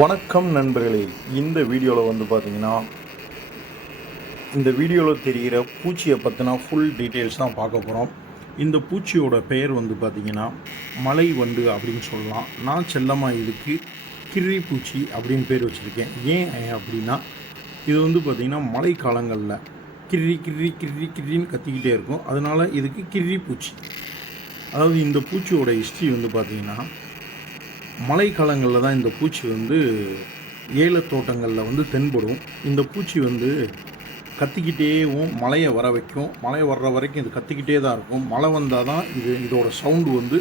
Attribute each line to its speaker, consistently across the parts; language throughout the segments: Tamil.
Speaker 1: வணக்கம் நண்பர்களே. இந்த வீடியோவில் வந்து பார்த்தீங்கன்னா இந்த வீடியோவில் தெரிகிற பூச்சியை பற்றினா ஃபுல் டீட்டெயில்ஸ் தான் பார்க்க போகிறோம் இந்த பூச்சியோட பெயர் வந்து பார்த்தீங்கன்னா மலை வண்டு அப்படின்னு சொல்லலாம். நான் செல்லமாக இதுக்கு கிரி பூச்சி அப்படின்னு பேர் வச்சுருக்கேன். ஏன் அப்படின்னா இது வந்து பார்த்திங்கன்னா மழை காலங்களில் கிரி கிரி கிரி கிரின்னு கத்திக்கிட்டே இருக்கும். அதனால் இதுக்கு கிரி பூச்சி. அதாவது இந்த பூச்சியோட ஹிஸ்ட்ரி வந்து பார்த்திங்கன்னா மழைக்காலங்களில் தான் இந்த பூச்சி வந்து ஏலத்தோட்டங்களில் வந்து தென்படும். இந்த பூச்சி வந்து கத்திக்கிட்டேவும் மழையை வர வைக்கும். மழை வர்ற வரைக்கும் இது கத்திக்கிட்டே தான் இருக்கும். மழை வந்தால் தான் இது இதோட சவுண்டு வந்து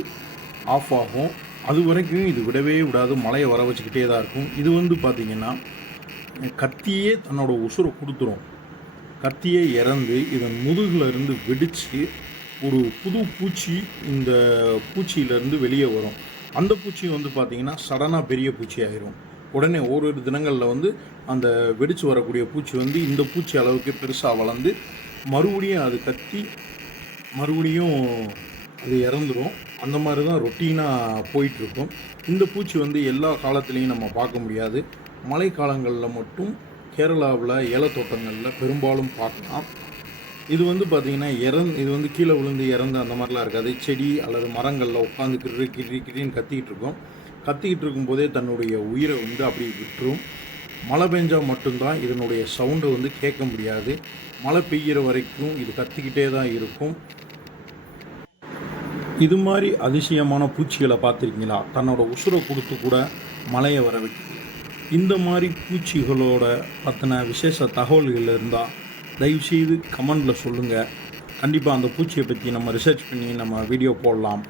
Speaker 1: ஆஃப் ஆகும். அது வரைக்கும் இது விடவே விடாது. மழையை வர வச்சுக்கிட்டே தான் இருக்கும். இது வந்து பார்த்திங்கன்னா கத்தியே தன்னோட உசுரை கொடுத்துரும். கத்தியே இறந்து இதன் முதுகில் இருந்து வெடித்து ஒரு புது பூச்சி இந்த பூச்சியிலேருந்து வெளியே வரும். அந்த பூச்சி வந்து பார்த்திங்கன்னா சடனாக பெரிய பூச்சி ஆயிரும். உடனே ஓரிரு தினங்களில் வந்து அந்த வெடித்து வரக்கூடிய பூச்சி வந்து இந்த பூச்சி அளவுக்கு பெருசாக வளர்ந்து மறுபடியும் அது கத்தி மறுபடியும் அது இறந்துடும் அந்த மாதிரி தான் ரொட்டீனாக போயிட்டுருக்கும். இந்த பூச்சி வந்து எல்லா காலத்துலேயும் நம்ம பார்க்க முடியாது. மழை காலங்களில் மட்டும் கேரளாவில் ஏலத்தோட்டங்களில் பெரும்பாலும் பார்க்கலாம். இது வந்து பார்த்திங்கன்னா இறந் இது வந்து கீழே விழுந்து இறந்து அந்த மாதிரிலாம் இருக்காது. செடி அல்லது மரங்களில் உட்காந்து கிரி கிரி கிரின்னு கத்திக்கிட்டு இருக்கும். கத்திக்கிட்டு இருக்கும்போதே தன்னுடைய உயிரை வந்து அப்படி விட்டுரும். மழை பெஞ்சால் மட்டும்தான் இதனுடைய சவுண்டை வந்து கேட்க முடியாது. மழை பெய்கிற வரைக்கும் இது கத்திக்கிட்டே தான் இருக்கும். இது மாதிரி அதிசயமான பூச்சிகளை பார்த்துருக்கீங்களா? தன்னோட உசுரை கொடுத்து கூட மழையை வர வைக்குது இந்த மாதிரி பூச்சிகளோட பற்றின விசேஷ தகவல்கள் இருந்தால் தயவுசெய்து கமெண்டில் சொல்லுங்கள் கண்டிப்பாக அந்த பூச்சியை பற்றி நம்ம ரிசர்ச் பண்ணி நம்ம வீடியோ போடலாம்.